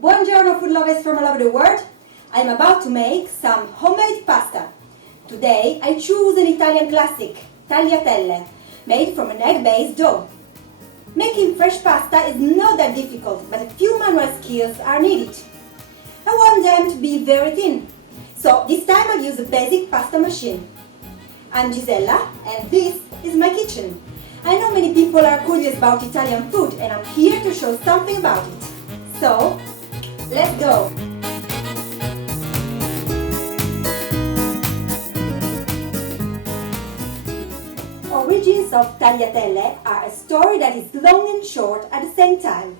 Buongiorno food lovers from all over the world. I'm about to make some homemade pasta. Today I choose an Italian classic, tagliatelle, made from an egg-based dough. Making fresh pasta is not that difficult, but a few manual skills are needed. I want them to be very thin, so this time I'll use a basic pasta machine. I'm Gisella and this is my kitchen. I know many people are curious about Italian food and I'm here to show something about it. So, let's go! Origins of tagliatelle are a story that is long and short at the same time.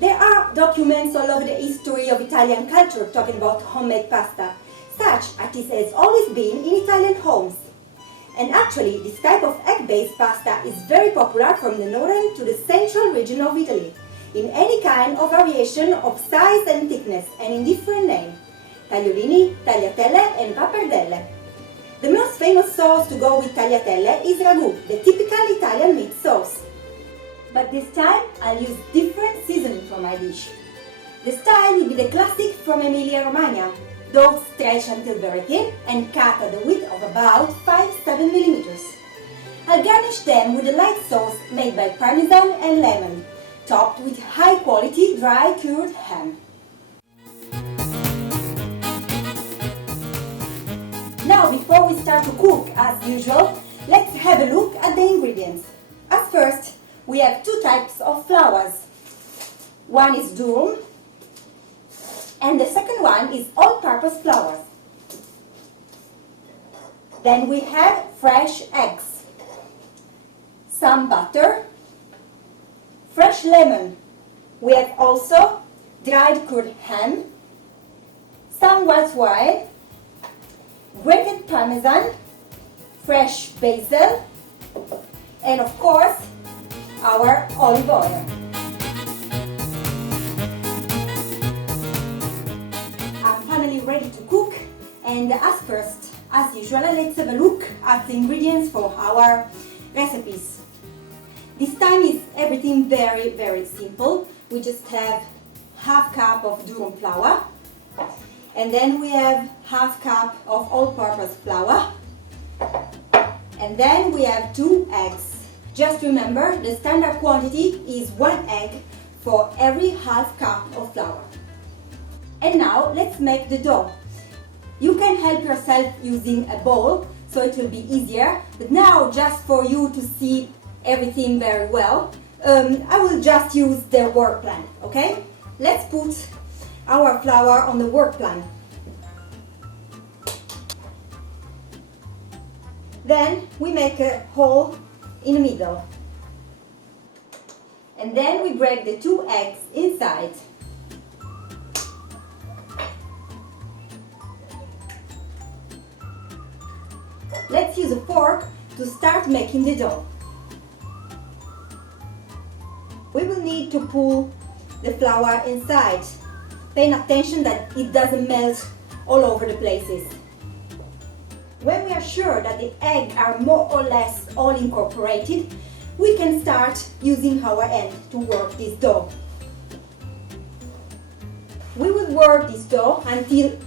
There are documents all over the history of Italian culture talking about homemade pasta, such as it has always been in Italian homes. And actually, this type of egg-based pasta is very popular from the northern to the central region of Italy, in any kind of variation of size and thickness and in different names: tagliolini, tagliatelle and pappardelle. The most famous sauce to go with tagliatelle is ragu, the typical Italian meat sauce. But this time I'll use different seasoning for my dish. The style will be the classic from Emilia Romagna. Dough stretched until very thin and cut at the width of about 5-7 millimeters. I'll garnish them with a light sauce made by parmesan and lemon, topped with high quality dry cured ham. Now, before we start to cook, as usual, let's have a look at the ingredients. As first, we have two types of flours. One is durum, and the second one is all-purpose flour. Then we have fresh eggs, some butter, fresh lemon. We have also dried cured ham, some white wine, grated parmesan, fresh basil, and of course, our olive oil. I'm finally ready to cook, and as usual, let's have a look at the ingredients for our recipes. This time is everything very, very simple. We just have half cup of durum flour, and then we have half cup of all-purpose flour, and then we have 2 eggs. Just remember, the standard quantity is 1 egg for every half cup of flour. And now let's make the dough. You can help yourself using a bowl, so it will be easier, but now just for you to see everything very well, I will just use the work plan, okay? Let's put our flour on the work plan. Then we make a hole in the middle. And then we break the 2 eggs inside. Let's use a fork to start making the dough. We will need to pull the flour inside, paying attention that it doesn't melt all over the places. When we are sure that the eggs are more or less all incorporated, we can start using our hand to work this dough. We will work this dough until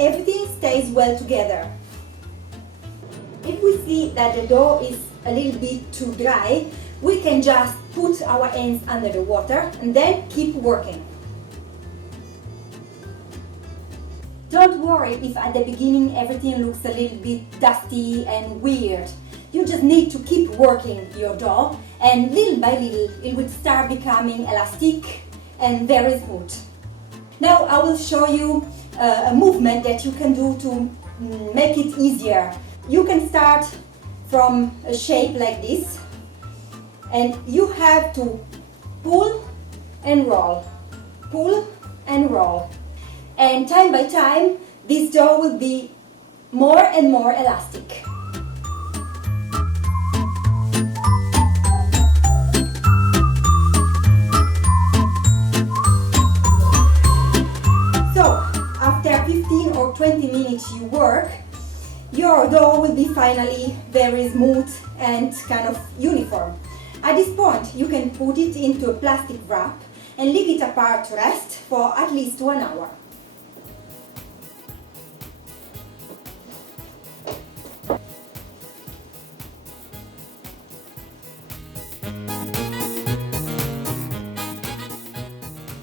everything stays well together. If we see that the dough is a little bit too dry, we can just put our hands under the water and then keep working. Don't worry if at the beginning everything looks a little bit dusty and weird. You just need to keep working your dough, and little by little it will start becoming elastic and very smooth. Now I will show you a movement that you can do to make it easier. You can start from a shape like this, and you have to pull and roll, pull and roll. And time by time, this dough will be more and more elastic. So, after 15 or 20 minutes you work, your dough will be finally very smooth and kind of uniform. At this point, you can put it into a plastic wrap and leave it apart to rest for at least 1 hour.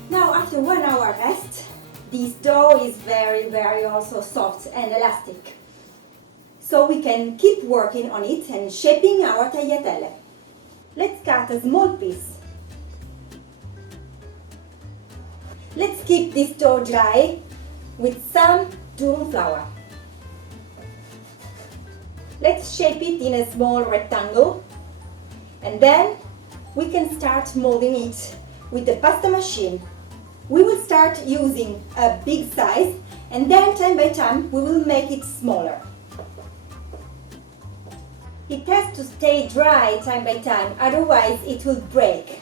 Now, after 1 hour rest, this dough is very also soft and elastic. So we can keep working on it and shaping our tagliatelle. Let's cut a small piece. Let's keep this dough dry with some durum flour. Let's shape it in a small rectangle, and then we can start molding it with the pasta machine. We will start using a big size, and then time by time we will make it smaller. It has to stay dry time by time, otherwise it will break.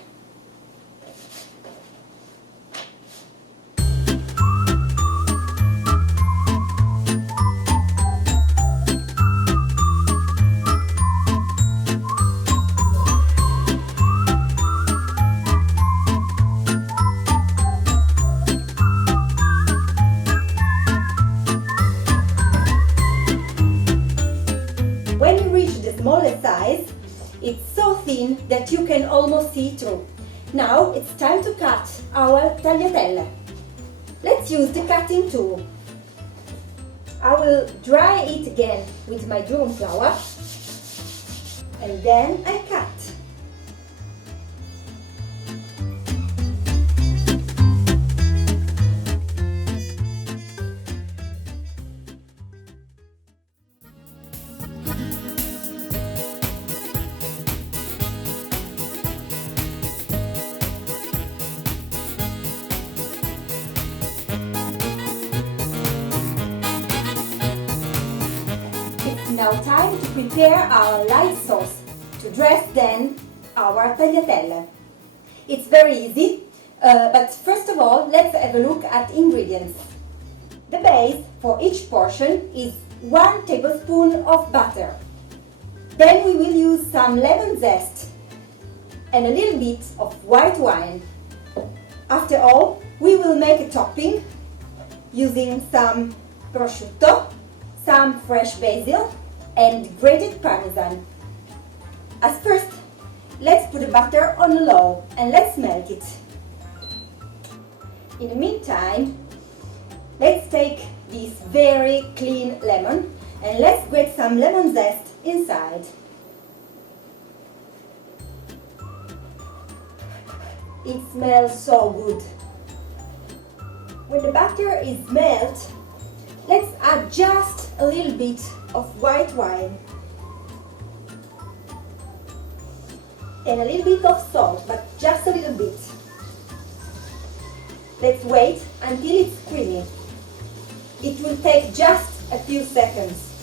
When you reach the smallest size, it's so thin that you can almost see through. Now it's time to cut our tagliatelle. Let's use the cutting tool. I will dry it again with my durum flour, and then I cut. Now time to prepare our light sauce to dress then our tagliatelle. It's very easy, but first of all let's have a look at ingredients. The base for each portion is 1 tablespoon of butter. Then we will use some lemon zest and a little bit of white wine. After all, we will make a topping using some prosciutto, some fresh basil and grated parmesan. As first, let's put the butter on low and let's melt it. In the meantime, let's take this very clean lemon and let's grate some lemon zest inside. It smells so good. When the butter is melted, let's add just a little bit of white wine and a little bit of salt, but just a little bit. Let's wait until it's creamy. It will take just a few seconds.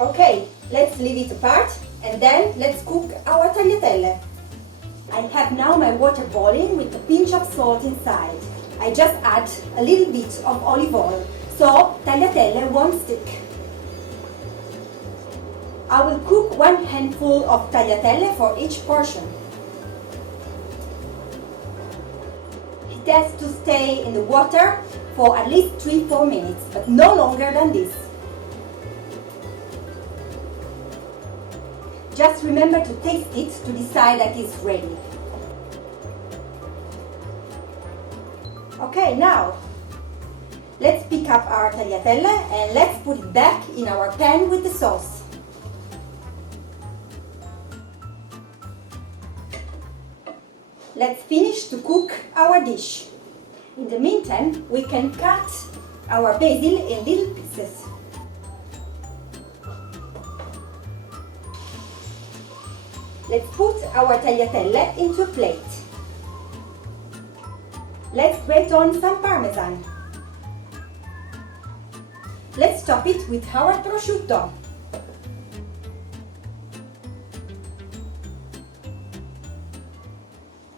Okay, let's leave it apart and then let's cook our tagliatelle. I have now my water boiling with a pinch of salt inside. I just add a little bit of olive oil so tagliatelle won't stick. I will cook 1 handful of tagliatelle for each portion. It has to stay in the water for at least 3-4 minutes, but no longer than this. Just remember to taste it to decide that it's ready. Okay, now let's pick up our tagliatelle and let's put it back in our pan with the sauce. Let's finish to cook our dish. In the meantime, we can cut our basil in little pieces. Let's put our tagliatelle into a plate. Let's grate on some parmesan. Let's top it with our prosciutto.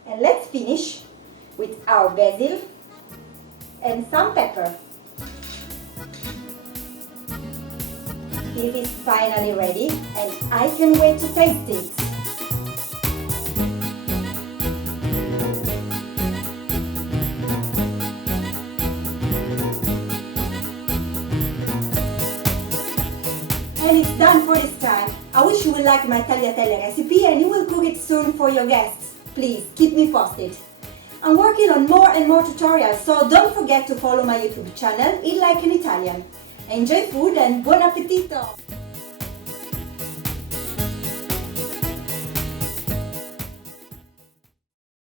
And let's finish with our basil and some pepper. It is finally ready and I can wait to taste it. And it's done for this time. I wish you will like my tagliatelle recipe and you will cook it soon for your guests. Please keep me posted. I'm working on more and more tutorials, so don't forget to follow my YouTube channel, Eat Like an Italian. Enjoy food and buon appetito!